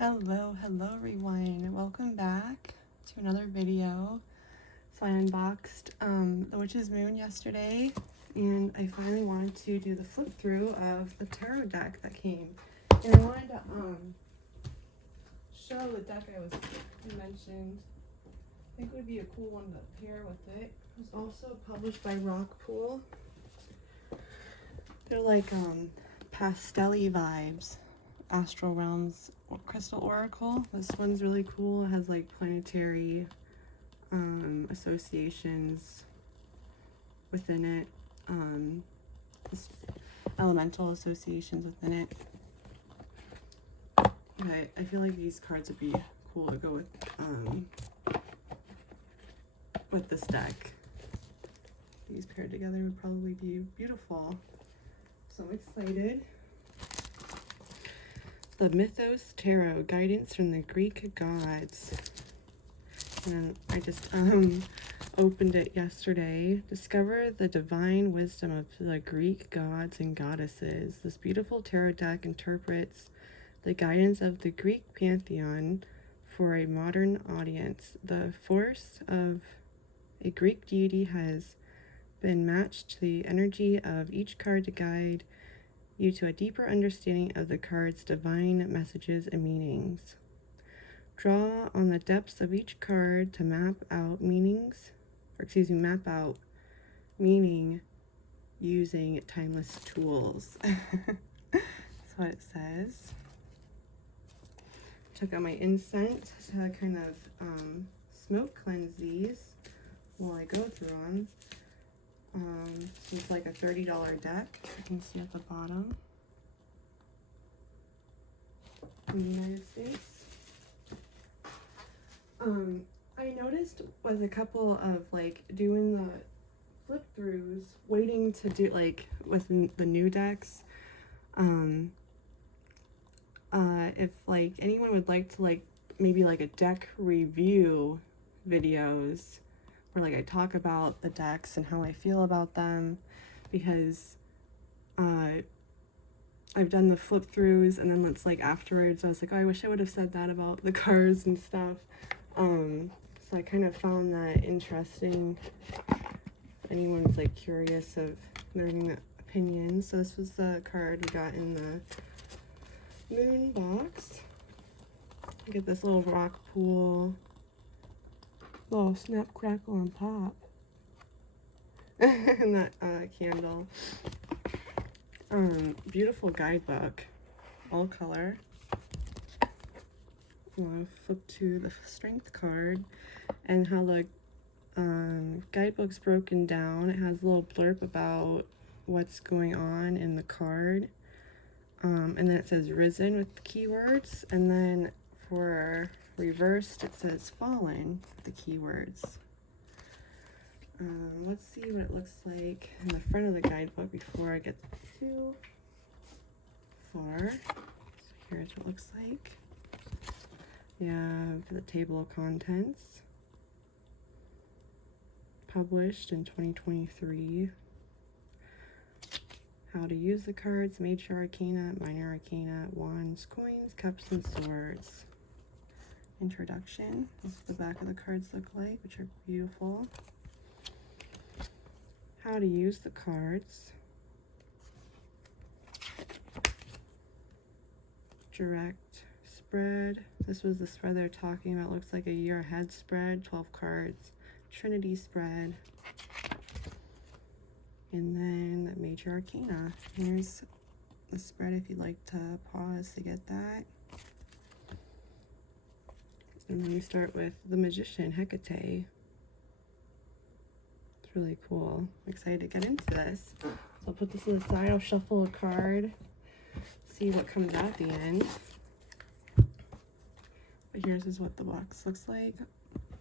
Hello everyone. Welcome back to another video. So I unboxed the Witch's Moon yesterday, and I finally wanted to do the flip through of the tarot deck that came. And I wanted to show the deck I mentioned. I think it would be a cool one to pair with it. It was also published by Rockpool. They're like pastel-y vibes. Astral Realms Crystal Oracle. This one's really cool. It has like planetary associations within it, elemental associations within it. Okay, I feel like these cards would be cool to go with this deck. These paired together would probably be beautiful. So I'm excited. The Mythos Tarot, Guidance from the Greek Gods. And I just opened it yesterday. Discover the divine wisdom of the Greek gods and goddesses. This beautiful tarot deck interprets the guidance of the Greek pantheon for a modern audience. The force of a Greek deity has been matched to the energy of each card to guide you to a deeper understanding of the card's divine messages and meanings. Draw on the depths of each card to map out meaning using timeless tools. That's what it says. Took out my incense to kind of smoke cleanse these while I go through them. So it's like a $30 deck. You can see at the bottom. In the United States. I noticed with a couple of like doing the flip throughs, waiting to do like with the new decks. If like anyone would like to like maybe like a deck review videos where like I talk about the decks and how I feel about them, because I've done the flip throughs and then it's like afterwards I was like, oh, I wish I would have said that about the cards and stuff. So I kind of found that interesting. If anyone's like curious of learning the opinions. So this was the card we got in the moon box. You get this little rock pool. Oh, snap, crackle, and pop. And that candle. Beautiful guidebook. All color. I'll flip to the strength card. And how the guidebook's broken down. It has a little blurb about what's going on in the card. And then it says risen with keywords. And then for reversed, it says fallen, the keywords. Let's see what it looks like in the front of the guidebook before I get too far. So here's what it looks like. Yeah, for the table of contents. Published in 2023. How to use the cards, Major Arcana, Minor Arcana, Wands, Coins, Cups, and Swords. Introduction. This is what the back of the cards look like, which are beautiful. How to use the cards. Direct spread. This was the spread they're talking about. Looks like a year ahead spread, 12 cards. Trinity spread. And then the Major Arcana. Here's the spread if you'd like to pause to get that. And then we start with the Magician, Hecate. It's really cool. I'm excited to get into this. So I'll put this to the side. I'll shuffle a card, see what comes out at the end. But here's is what the box looks like.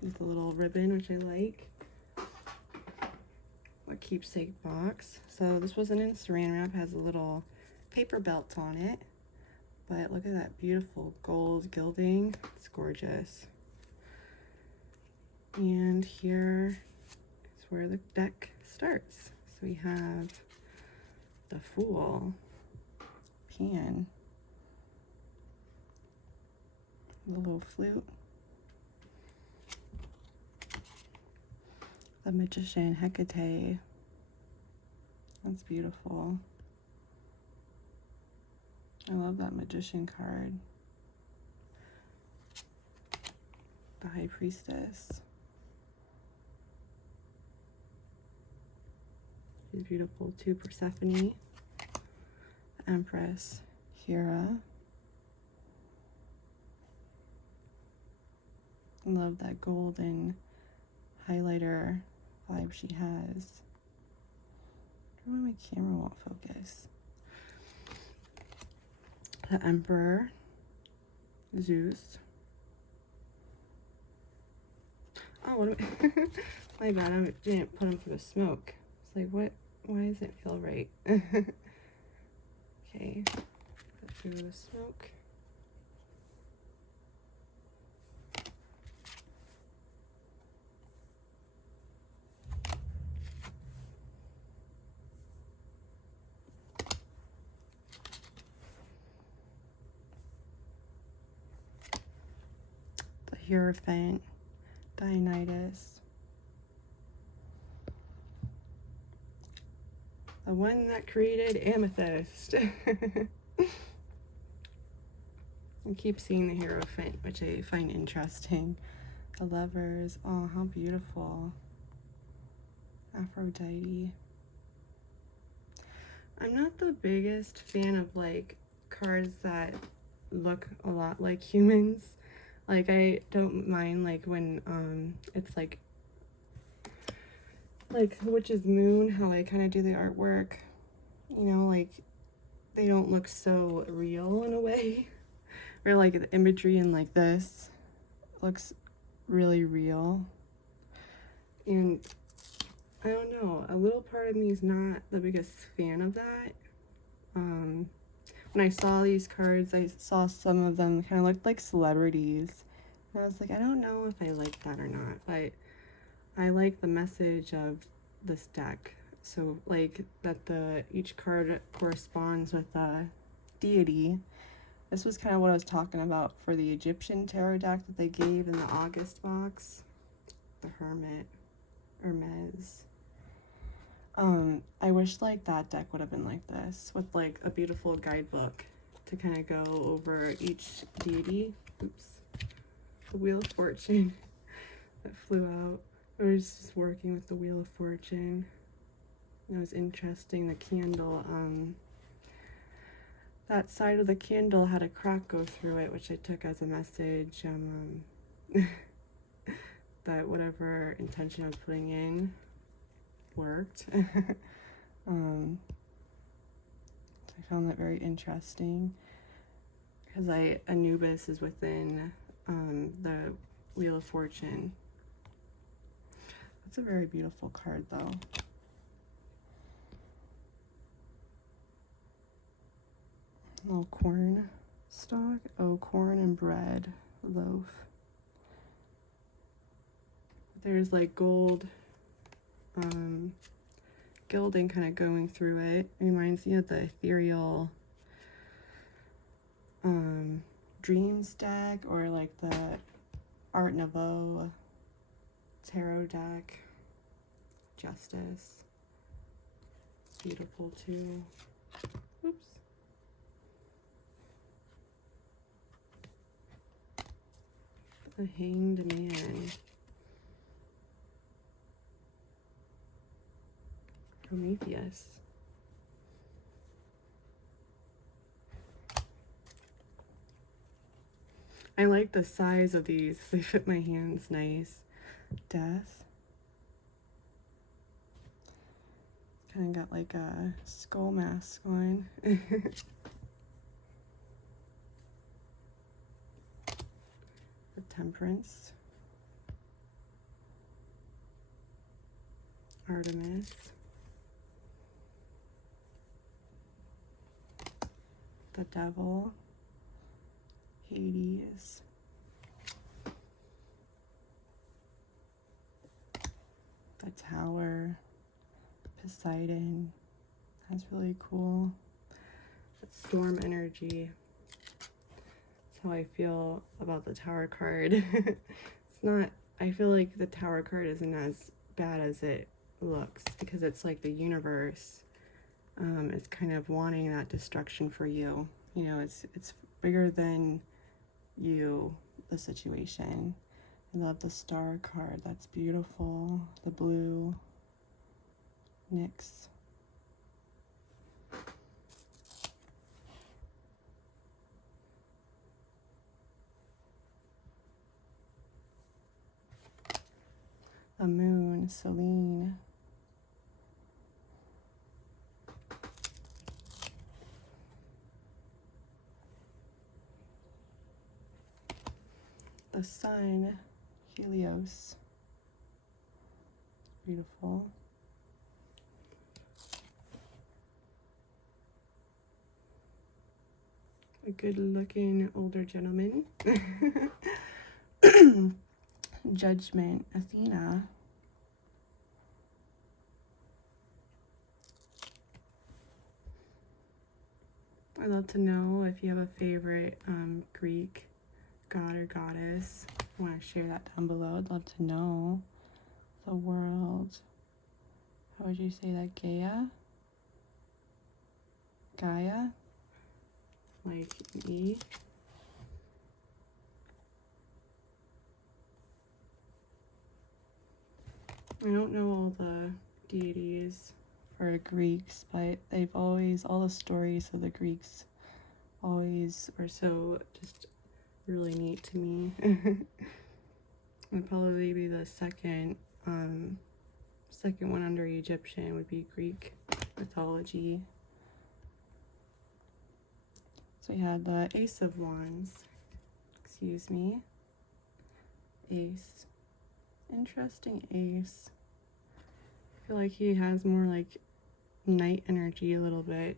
With a little ribbon, which I like. A keepsake box. So this wasn't in saran wrap. Has a little paper belt on it. But look at that beautiful gold gilding. It's gorgeous. And here is where the deck starts. So we have the Fool, Pan, The little flute. The Magician, Hecate. That's beautiful. I love that Magician card. The High Priestess. She's beautiful too. Persephone. The Empress. Hera. I love that golden highlighter vibe she has. I don't know why my camera won't focus. The Emperor. Zeus. Oh, what am I? My bad, I didn't put him through the smoke. It's like, what? Why does it feel right? Okay, put through the smoke. The Hierophant. Dionysus. The one that created Amethyst. I keep seeing the Hierophant, which I find interesting. The Lovers. Oh, how beautiful. Aphrodite. I'm not the biggest fan of like cards that look a lot like humans. Like, I don't mind like when it's like the Witch's Moon, how they kind of do the artwork, you know, like they don't look so real in a way. Or like the imagery in like this looks really real. And I don't know, a little part of me is not the biggest fan of that. When I saw these cards, I saw some of them kind of looked like celebrities. And I was like, I don't know if I like that or not, but I like the message of this deck. So like that each card corresponds with a deity. This was kind of what I was talking about for the Egyptian tarot deck that they gave in the August box. The Hermit, Hermes. I wish like that deck would have been like this, with like a beautiful guidebook to kind of go over each deity. Oops. The Wheel of Fortune that flew out. I was just working with the Wheel of Fortune. It was interesting. The candle, that side of the candle had a crack go through it, which I took as a message that whatever intention I was putting in worked. So I found that very interesting because Anubis is within the Wheel of Fortune. That's a very beautiful card though. Little corn stalk. Oh, corn and bread loaf. There's like gold gilding kind of going through it. It reminds me of the ethereal dreams deck, or like the Art Nouveau tarot deck. Justice. It's beautiful too. Oops. The Hanged Man. Prometheus. I like the size of these. They fit my hands nice. Death. Kind of got like a skull mask on. The Temperance. Artemis. The Devil. Hades. The Tower. Poseidon. That's really cool. That's storm energy. That's how I feel about the Tower card. It's not, I feel like the Tower card isn't as bad as it looks, because it's like the universe is kind of wanting that destruction for you. You know, it's bigger than you, the situation. I love the Star card. That's beautiful. The blue Nyx. The moon, Celine. The sun, Helios. Beautiful. A good-looking older gentleman. Judgment, Athena. I'd love to know if you have a favorite Greek god or goddess. I want to share that down below. I'd love to know. The world. How would you say that? Gaia? Gaia? Like E? I don't know all the deities for Greeks, but they've always, all the stories of the Greeks always are so just really neat to me. Would probably be the second one under Egyptian would be Greek mythology. So we had the Ace of Wands. Excuse me. Ace. Interesting ace. I feel like he has more like night energy a little bit.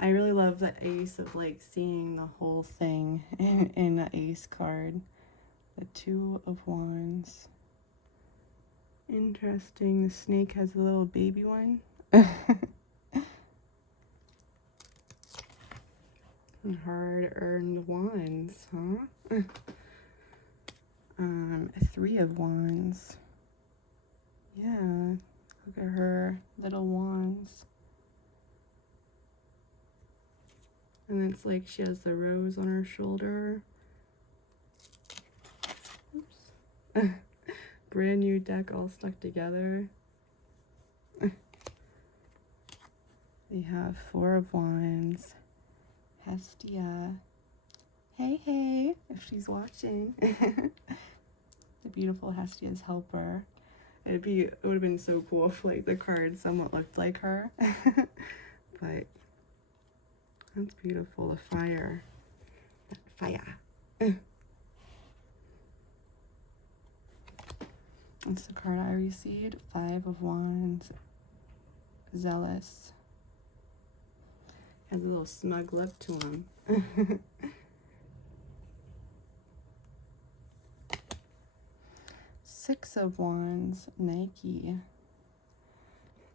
I really love the ace of like seeing the whole thing in the ace card. The Two of Wands. Interesting. The snake has a little baby one. Hard-earned wands, huh? Three of Wands. Yeah, look at her little wands. And it's like she has the rose on her shoulder. Oops. Brand new deck all stuck together. We have Four of Wands. Hestia. Hey, hey, if she's watching. The beautiful Hestia's helper. It would have been so cool if like the card somewhat looked like her. But that's beautiful. The fire. That fire. That's the card I received. Five of Wands. Zealous. Has a little smug look to him. Six of Wands. Nike.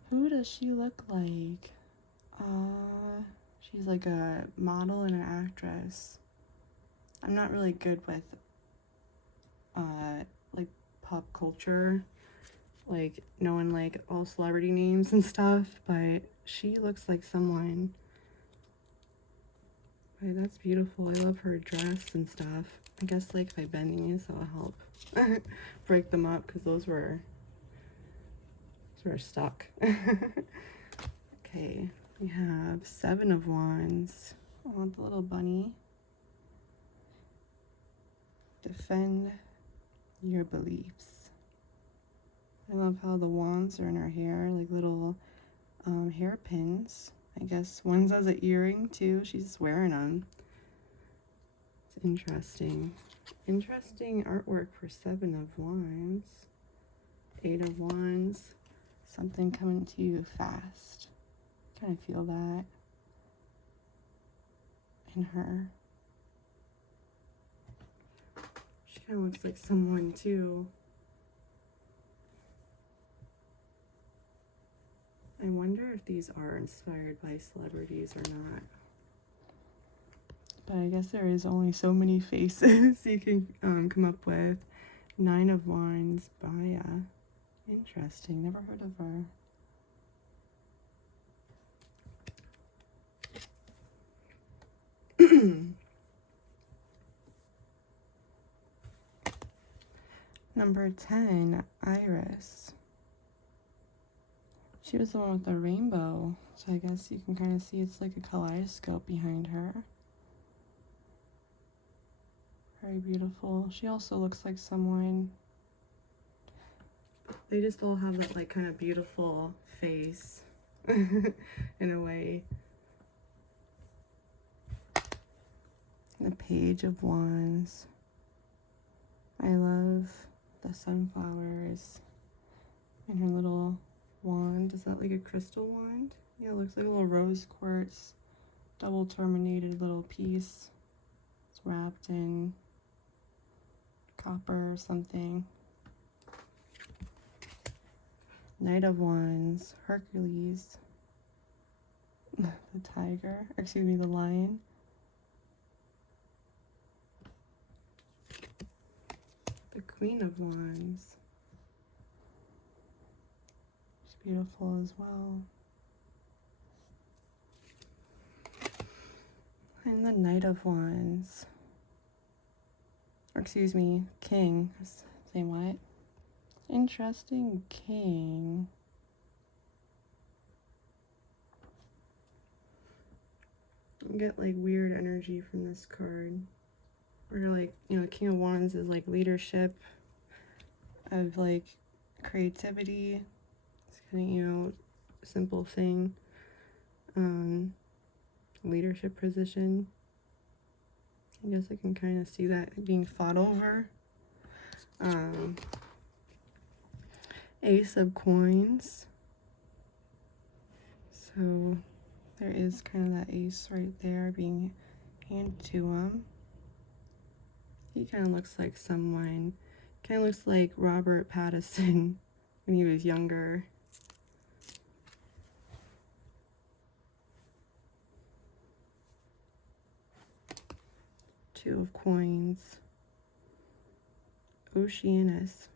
Who does she look like? She's like a model and an actress. I'm not really good with like pop culture, like knowing like all celebrity names and stuff, but she looks like someone. But that's beautiful. I love her dress and stuff. I guess like if I bend these, that'll help break them up, because those were stuck. Okay, we have Seven of Wands. Oh, the little bunny. Defend your beliefs. I love how the wands are in her hair, like little hairpins. I guess one's as an earring too. She's wearing them. It's interesting. Interesting artwork for Seven of Wands. Eight of Wands. Something coming to you fast. Kind of feel that in her. She kind of looks like someone too. I wonder if these are inspired by celebrities or not. But I guess there is only so many faces you can come up with. 9 of Wands, Baya. Interesting, never heard of her. Number 10, Iris. She was the one with the rainbow, so I guess you can kind of see it's like a kaleidoscope behind her. Very beautiful. She also looks like someone. They just all have that like kind of beautiful face in a way. The Page of Wands. I love the sunflowers and her little wand. Is that like a crystal wand? Yeah, it looks like a little rose quartz, double terminated little piece. It's wrapped in copper or something. Knight of Wands, Hercules, the tiger, or excuse me, the lion. The Queen of Wands. She's beautiful as well. And the Knight of Wands. Or excuse me, King. Saying what? Interesting King. I get like weird energy from this card. Or like, you know, King of Wands is like leadership of like creativity. It's kind of, you know, simple thing. Leadership position. I guess I can kind of see that being fought over. Ace of Coins. So there is kind of that ace right there being handed to him. He kind of looks like someone, kind of looks like Robert Pattinson when he was younger. Two of Coins. Oceanus.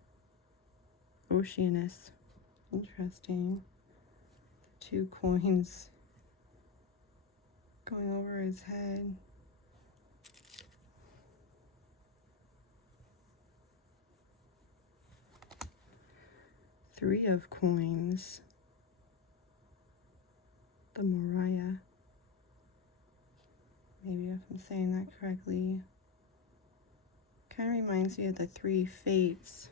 Interesting. 2 coins going over his head. Three of Coins. The Mariah. Maybe if I'm saying that correctly. Kind of reminds me of the 3 Fates.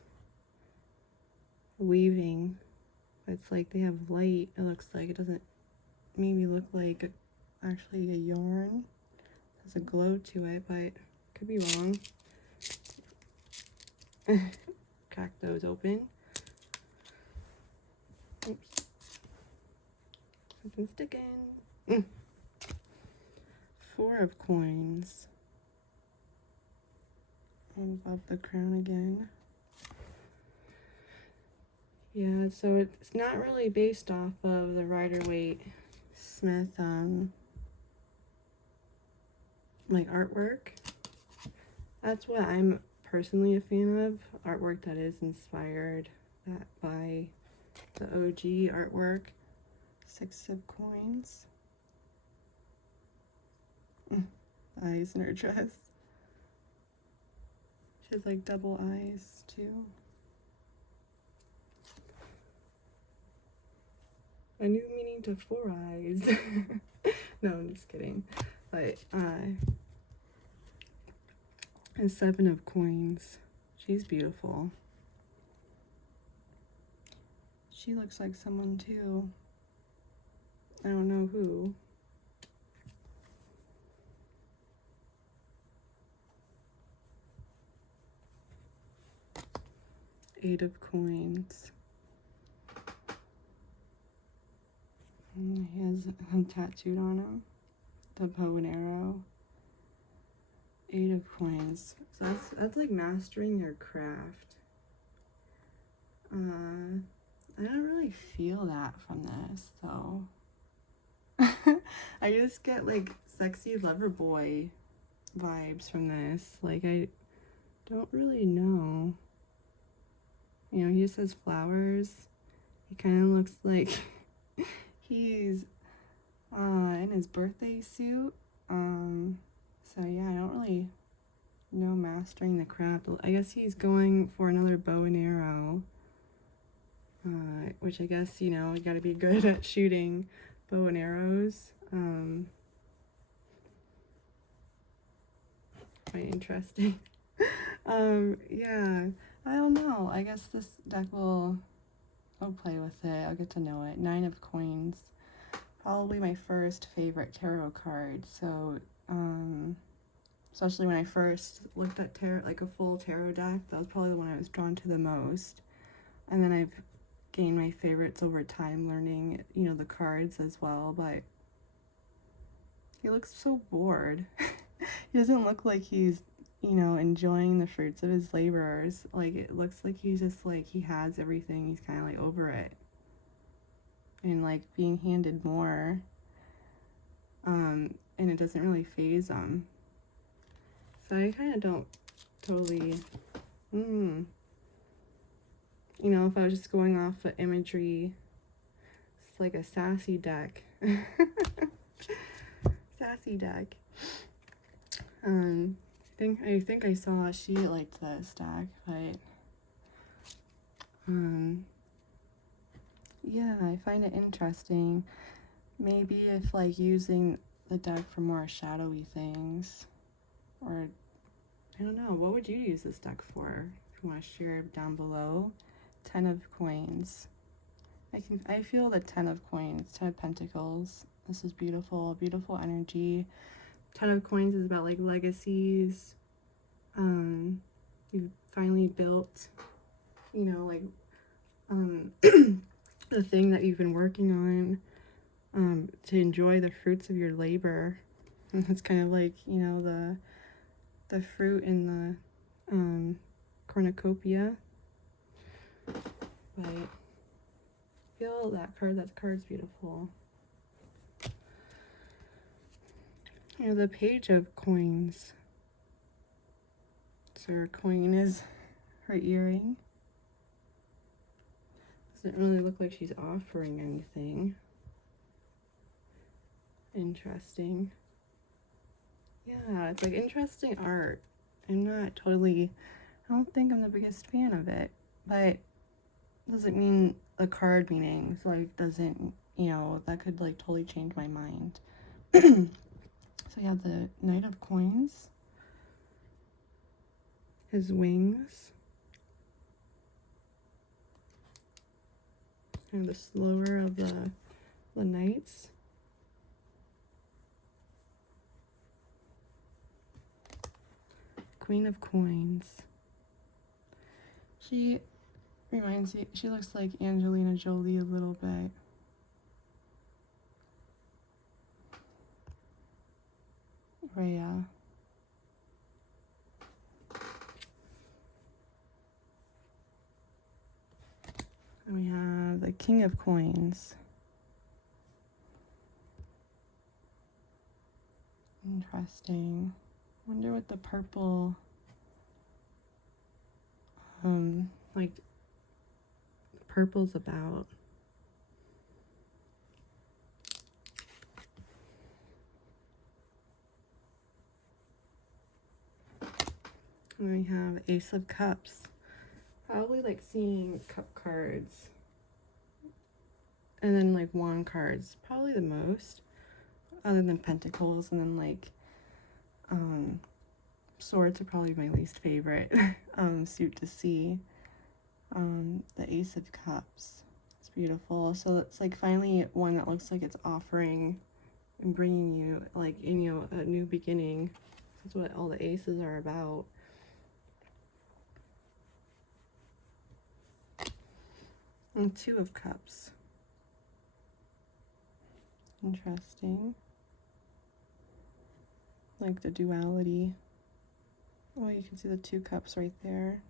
Weaving. It's like they have light, it looks like. It doesn't maybe look like actually a yarn. There's a glow to it, but could be wrong. Crack those open. Oops. Something sticking. 4 of Coins. And above the crown again. Yeah, so it's not really based off of the Rider-Waite-Smith like artwork. That's what I'm personally a fan of. Artwork that is inspired by the OG artwork. 6 of Coins. Eyes in her dress. She has like double eyes too. A new meaning to 4 eyes. No, I'm just kidding. But and 7 of Coins. She's beautiful. She looks like someone too. I don't know who. Eight of Coins. And he has him tattooed on him. The bow and arrow. 8 of Coins. So that's like mastering your craft. I don't really feel that from this, though. I just get like sexy lover boy vibes from this. Like, I don't really know. You know, he just has flowers. He kind of looks like he's in his birthday suit. So yeah, I don't really know mastering the craft. I guess he's going for another bow and arrow. Which I guess, you know, you gotta be good at shooting bow and arrows. Quite interesting. Yeah, I don't know. I guess this deck I'll play with it. I'll get to know it. 9 of Coins. Probably my first favorite tarot card. So, especially when I first looked at tarot, like a full tarot deck, that was probably the one I was drawn to the most. And then I've gained my favorites over time, learning, you know, the cards as well. But he looks so bored. He doesn't look like he's, you know, enjoying the fruits of his labors. Like, it looks like he's just like, he has everything. He's kind of like over it. And like being handed more. And it doesn't really faze him. So I kind of don't totally, you know, if I was just going off of imagery, it's like a sassy deck. Sassy deck. I think I saw she liked this deck, but yeah, I find it interesting. Maybe if like using the deck for more shadowy things, or I don't know, what would you use this deck for? If you want to share down below. 10 of Coins. I feel the 10 of Coins, 10 of Pentacles. This is beautiful, beautiful energy. 10 of Coins is about like legacies. You've finally built, you know, like the thing that you've been working on, to enjoy the fruits of your labor. And it's kind of like, you know, the fruit in the cornucopia. But feel that card's beautiful. You know, the Page of Coins. So her coin is her earring. Doesn't really look like she's offering anything. Interesting. Yeah, it's like interesting art. I don't think I'm the biggest fan of it, but doesn't mean the card meanings, like, doesn't, you know, that could like totally change my mind. So yeah, the Knight of Coins. His wings. And the slower of the knights. Queen of Coins. She reminds me, she looks like Angelina Jolie a little bit. Rhea. And we have the King of Coins. Interesting. Wonder what the purple, like, purple's about. And we have Ace of Cups. Probably like seeing cup cards. And then like wand cards. Probably the most. Other than pentacles. And then like swords are probably my least favorite suit to see. The Ace of Cups. It's beautiful. So it's like finally one that looks like it's offering and bringing you like in, you know, a new beginning. That's what all the aces are about. And Two of Cups. Interesting. Like the duality. Oh, you can see the 2 cups right there.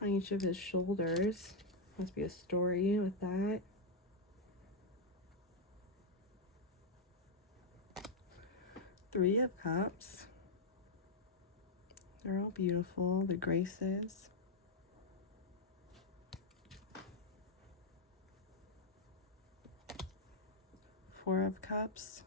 On each of his shoulders. Must be a story with that. Three of Cups. They're all beautiful. The Graces. Four of Cups.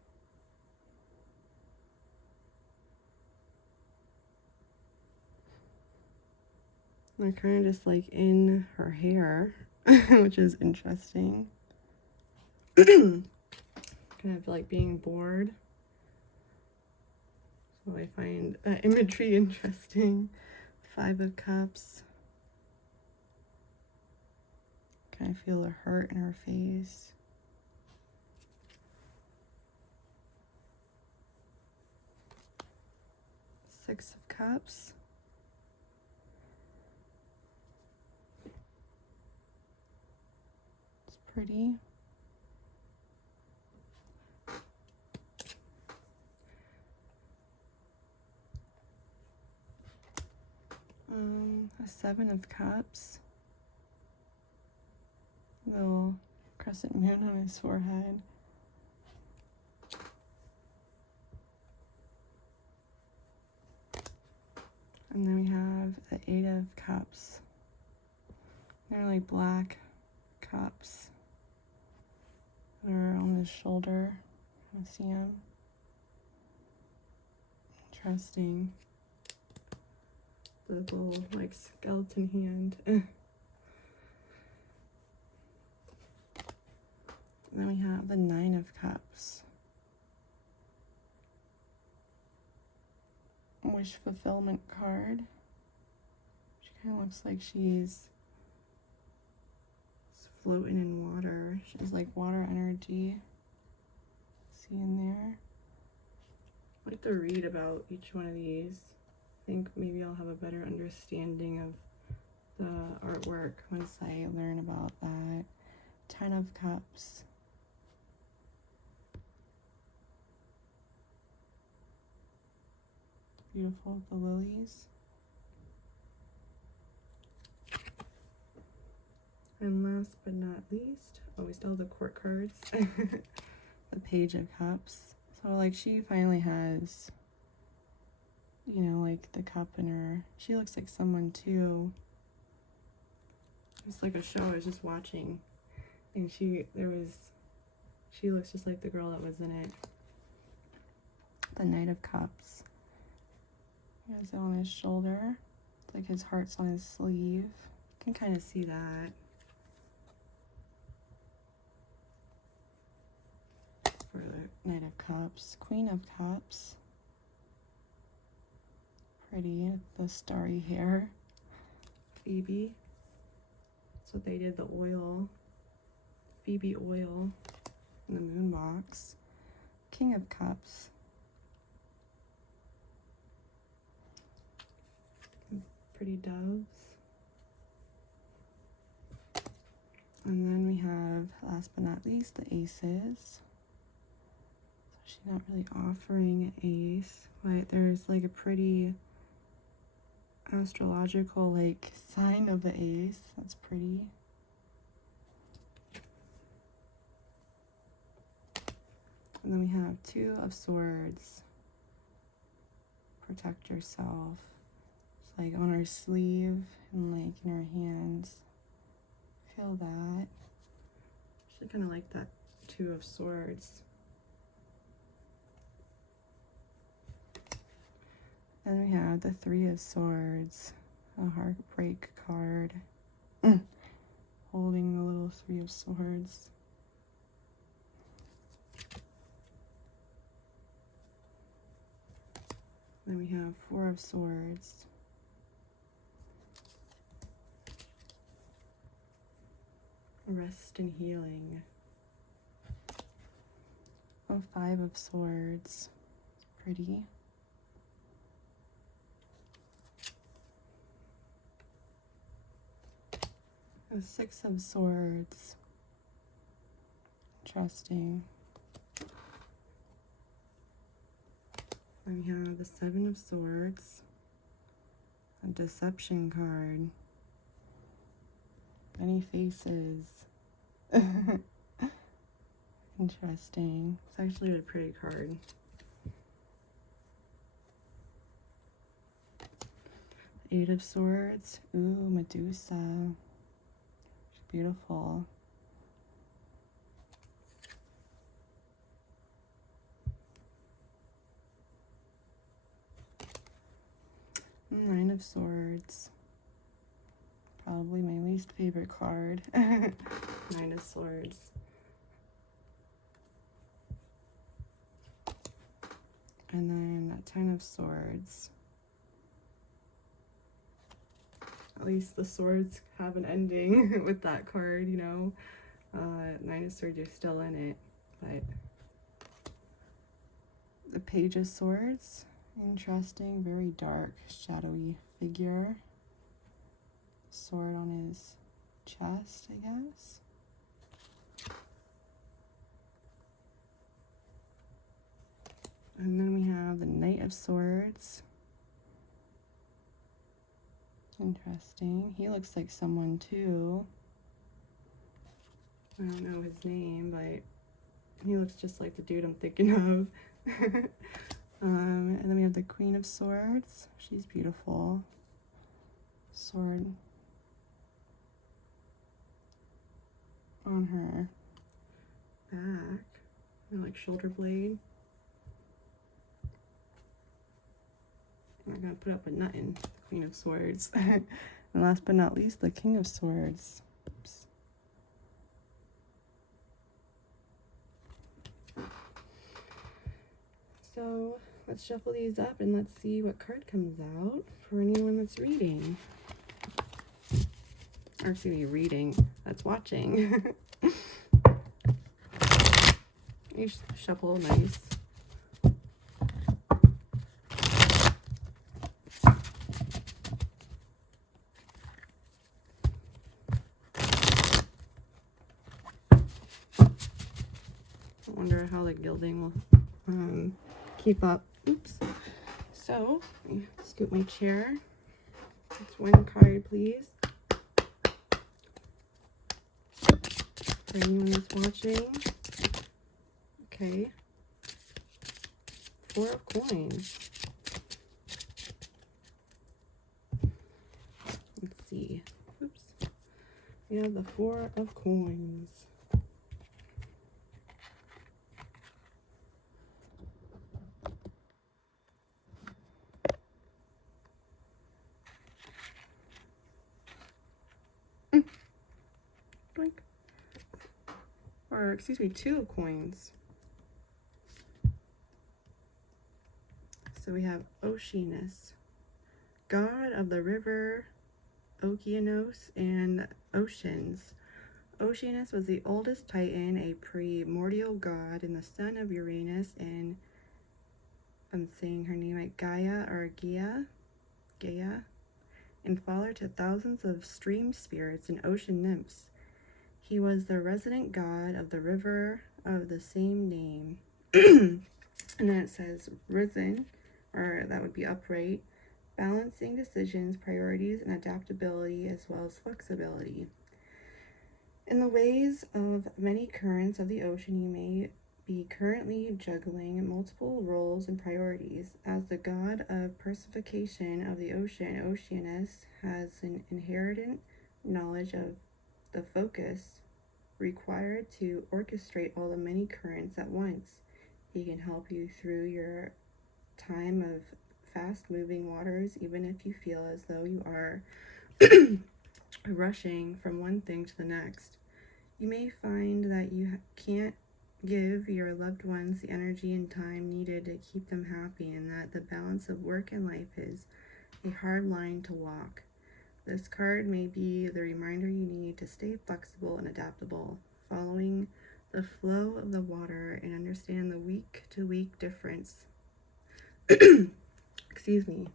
They're kind of just like in her hair, which is interesting. Kind of like being bored. So I find that imagery interesting. Five of Cups. Kind of feel the hurt in her face. Six of Cups. It's pretty. A Seven of Cups. Little crescent moon on his forehead. And then we have the Eight of Cups. They're like black cups that are on his shoulder. I see him. Interesting. The little like skeleton hand. And then we have the Nine of Cups. Wish fulfillment card. She kind of looks like she's floating in water. She has like water energy. See in there? I'd like to read about each one of these. I think maybe I'll have a better understanding of the artwork once I learn about that. Ten of Cups. Beautiful, the lilies. And last but not least, oh, we still have the court cards. The Page of Cups. So like she finally has, you know, like the cup in her. She looks like someone too. It's like a show I was just watching, and she looks just like the girl that was in it. The Knight of Cups. He has it on his shoulder. It's like his heart's on his sleeve. You can kind of see that. For the Knight of Cups. Queen of Cups. Pretty, the starry hair. Phoebe. That's what they did, the oil. Phoebe oil in the moon box. King of Cups. Pretty doves. And then we have, last but not least, the aces. So she's not really offering an ace, but there's like a pretty astrological like sign of the ace. That's pretty. And then we have Two of Swords. Protect yourself. It's like on her sleeve and like in her hands. Feel that. I kind of like that Two of Swords. Then we have the Three of Swords, a heartbreak card. Holding the little Three of Swords. Then we have Four of Swords. Rest and healing. A Five of Swords. Pretty. A Six of Swords. Interesting. And we have the Seven of Swords. A Deception card. Many faces. Interesting. It's actually a pretty card. Eight of Swords. Ooh, Medusa. She's beautiful. Nine of Swords. Probably my least favorite card. Nine of Swords. And then Ten of Swords. At least the swords have an ending with that card, you know. Nine of Swords, you're still in it. But the Page of Swords. Interesting, very dark, shadowy figure. Sword on his chest, I guess. And then we have the Knight of Swords. Interesting. He looks like someone too. I don't know his name, but he looks just like the dude I'm thinking of. And then we have the Queen of Swords. She's beautiful. Sword on her back. And like shoulder blade. I'm not gonna put up with nothing. Queen of Swords. And last but not least, the King of Swords. Oops. So let's shuffle these up and let's see what card comes out for anyone that's reading. Or excuse me, reading. That's watching. You shuffle nice. I wonder how the gilding will keep up. Oops. So, let me scoot my chair. That's one card, please. For anyone that's watching. Okay. Four of Coins. Let's see. Oops. We have the Four of Coins. Doink. Or, excuse me, Two of Coins. So we have Oceanus, god of the river, Okeanos, and oceans. Oceanus was the oldest Titan, a primordial god, and the son of Uranus and, if I'm saying her name right, Gaia, and father to thousands of stream spirits and ocean nymphs. He was the resident god of the river of the same name. And then it says risen, or that would be upright, balancing decisions, priorities, and adaptability, as well as flexibility. In the ways of many currents of the ocean, you may be currently juggling multiple roles and priorities. As the god of personification of the ocean, Oceanus has an inherent knowledge of the focus required to orchestrate all the many currents at once. He can help you through your time of fast-moving waters, even if you feel as though you are rushing from one thing to the next. You may find that you can't give your loved ones the energy and time needed to keep them happy, and that the balance of work and life is a hard line to walk. This card may be the reminder you need to stay flexible and adaptable, following the flow of the water and understand the week-to-week difference. Excuse me.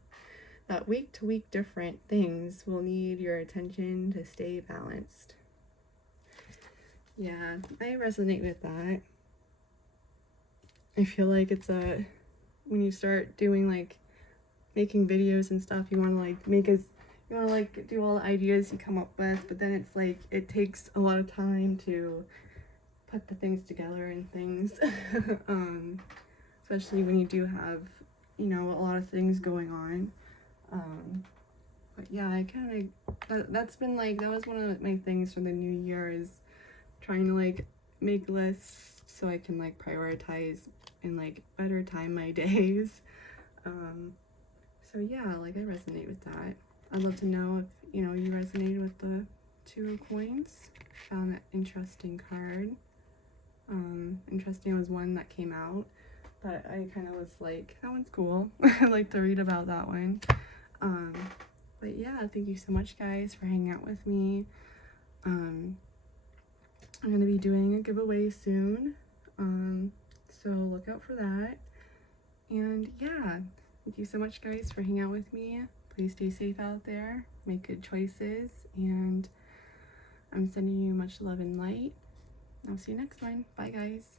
That week-to-week different things will need your attention to stay balanced. Yeah, I resonate with that. I feel like it's when you start doing like making videos and stuff, you want to like you want to like do all the ideas you come up with, but then it's like it takes a lot of time to put the things together and things. Especially when you do have, you know, a lot of things going on. But yeah, I kind of, that's been like, that was one of my things for the new year, is trying to like make lists so I can like prioritize and like better time my days. So yeah, like I resonate with that. I'd love to know if, you know, you resonated with the Two of Coins. Found that interesting card. Interesting was one that came out, but I kind of was like, that one's cool. I like to read about that one. But yeah, thank you so much, guys, for hanging out with me. I'm gonna be doing a giveaway soon, so look out for that. And yeah, thank you so much, guys, for hanging out with me. Please stay safe out there, make good choices, and I'm sending you much love and light. I'll see you next one. Bye, guys.